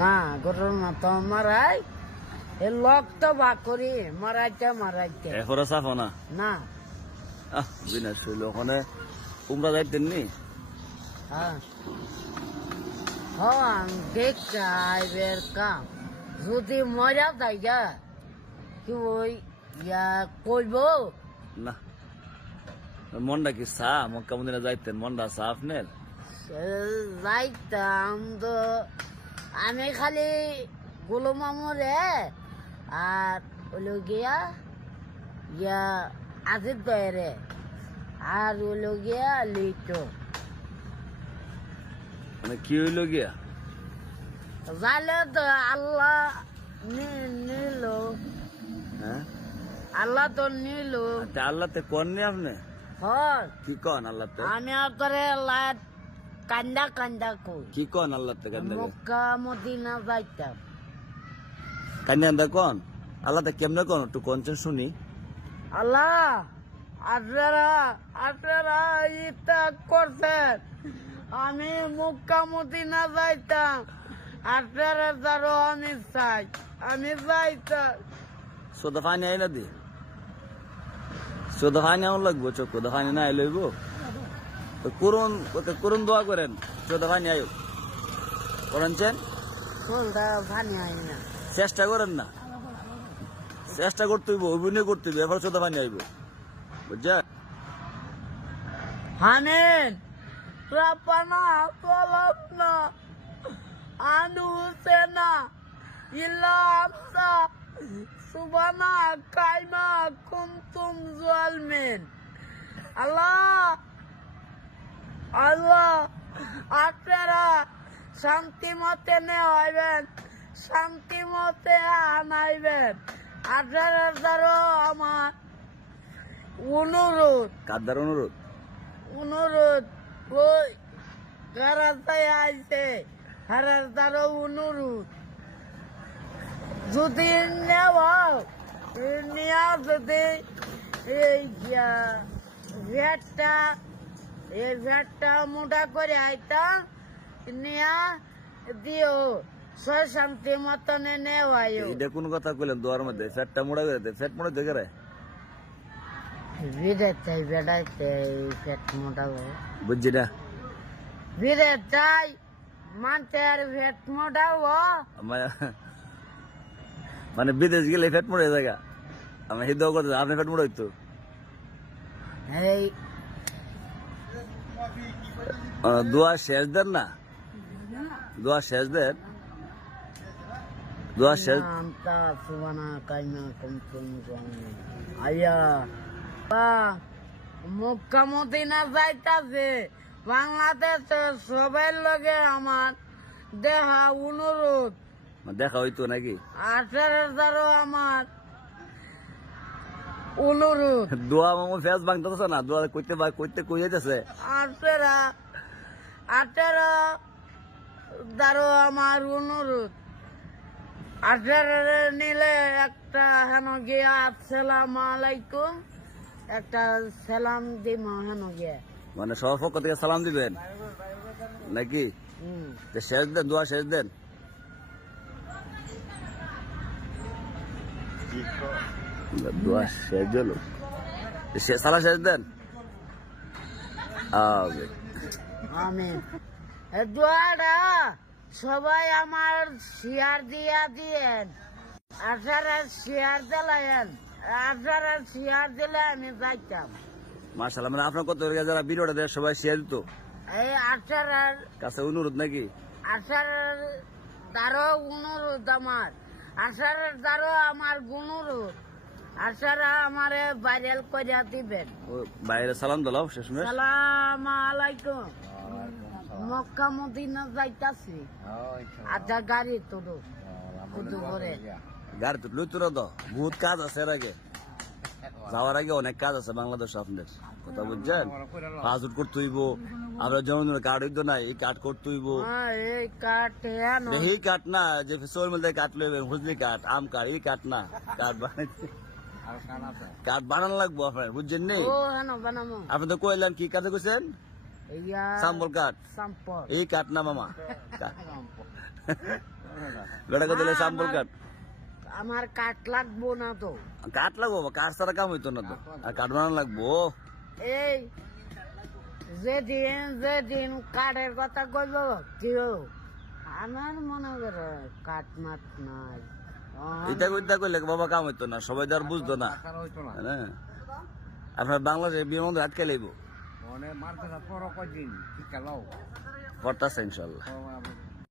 না গরুর না তো মারাই। এ লক তো বা করি মারাইতে মারাইতে। এরপরে সাফো না? না। আহ বিনাশ হইল ওখানে। উমরা যাইতেন নি? হ্যাঁ। হন দেখ আইবের কাম। যদি মজা তাই যা কি ওই ইয়া কইব? না। মনটা কি সা মক্কা মন্দিরে যাইতেন? মনটা সা আপনার যাইতাম তো আমি খালি গুলো মামুরে আর ওলো গিয়া ইয়া আজিত দয়রে আর ওলো গিয়া লিটো। মানে কি হইল গিয়া? জালে তো আল্লাহ নি- নিল। হ্যাঁ? আল্লাহ তো নিল। তা আল্লাহতে কননি আপনি? হর কি কন আল্লাহতে আমি আর করে লাইট কান্দা কান্দা কই কি কন আল্লাহতে কান্দা মক্কা মদিনা যাইতাম কান্দা কন আল্লাহতে কেমনে কন একটু কনছেন শুনি আল্লাহ আপনারা আপনারা ইটা করছেন আমি মক্কা মদিনা যাইতাম আপনারা ধরো আমি চাই আমি যাইতাম সোদা ফানি আইলা দি সোদা আমার লাগবো চোখ দা ফানি না আইলইব তো করুন ওকে করুন দোয়া করেন করেনছেন ভানি না। চেষ্টা করেন না। চেষ্টা করতে হইব অভিনয় করতে হইব এবার ফানি আইব বুঝছেন? হানেন রাপানা কলমনা আনু সেনা আমসা সুবানা কাইমা কুমতুম জালমিন আল্লাহ আল্লাহ আপনারা শান্তি মতে নেওয়াইবেন শান্তি মতে আনাইবেন। আপনারা দ্বারা আমার অনুরোধ। কাদ্দার অনুরোধ? অনুরোধ ওই কারাতায় আইছে হারার তারও অনুরোধ। যদি নেওয়া নেওয়া যদি এই ভ্যাটটা এই ভ্যাটটা মোটা করে আইতাম নেয়া দিও। ছয় শান্তি মতনে এটা কোন কথা কইলেন দোয়ার মধ্যে? ফ্যাটটা মোড়া করে দেয় ফ্যাট মোড়া দেখে রে বেড়াইতে ফ্যাট মোটা করে। বুঝছি না। ভিড়ে চাই মানতের ভেট মোটাও আমার- মানে বিদেশ গেলে ফ্যাট মোড়ে জায়গা আমি হিদ করতে আপনি ফ্যাট মোড়া হইতো। এই দোয়া শেষ দেন না? দোয়া শেষ দেন? দোয়া শেষ নামটা সুবানা কুমতুম জানি আয়া বা মক্কা মদিনা যাইতাছে। বাংলাদেশে সবাই লগে আমার দেহা অনুরোধ। দেখা হইতো নাকি? আঠারো হাজারও আমার অনুরোধ দোয়া মামু ফেস ভাঙতেছে না দোয়া কইতে বা কইতে কই যাইতেছে আঠারো আঠারো দ্বারো আমার অনুরোধ আঠারো নিলে একটা হেন গিয়া সালাম আলাইকুম। একটা সালাম দিম হেন গিয়া। মানে সবার পক্ষ থেকে সালাম দিবেন? নাকি? তো শেষ দেন দোয়া শেষ দেন। দোয়া শেষ দিল সালা শেষ দেন আবে। দোয়াটা সবাই আমার শেয়ার দিয়া দিয়েন আঠারো শেয়ার দিলেন আঠারো শেয়ার দিলে আমি যাইতাম মার্শাল্লাহ মানে আপনার কত যারা ভিডিওটা দেয় সবাই শেয়ার দিত এই আঠারোর কাছে অনুরোধ নাকি আঠারোর অনুরোধ আমার আঠারোর দ্বারো আমার গুণরোধ আঠারো আমারে ভাইরাল করে দিবেন। বাইরে সালাম দিলাম শেষ সালাম আলাইকুম। মক্কা মদিনা যাইতাছি। আচ্ছা গাড়ি তোলো। কুদু করে গাড়ি তো লুই তো বহুত কাজ আছে এর আগে। যাওয়ার আগে অনেক কাজ আছে বাংলাদেশ আপনাদের। কথা বুঝছেন? পাসপোর্ট করতে হইব আমরা যেমন কার্ড হইতো না এই কার্ড করতে হইব। হ্যাঁ, এই কাঠ না যে সোল মধ্যে কাঠ লইবে বুঝলি কাঠ আম কাঠ এই কাঠ না কাঠ বানাইতে। কাঠ বানানো লাগবো আপনার বুঝছেন নি? বানামো। আপনি তো কইলেন কি কাঠে কইছেন? সাম্বল কাঠ। এই কাঠ না মামা। কথা দিলে সাম্বল কাঠ। আমার কাঠ লাগবো না তো। কাঠ লাগবো কাঠ ছাড়া কাম হইতো না তো। আর কাঠ বানানো লাগবো? এই যেদিন যেদিন কাঠের কথা কইব কেউ আমার মনে করে কাঠ মাঠ নাই। ইটা কইতা কইলে বাবা কাম হইতো না সবাই তো আর বুঝতো না। হ্যাঁ। আপনার বাংলাদেশে বিমান আটকে লাইব মানে পড়তাছে ইনশাল্লাহ।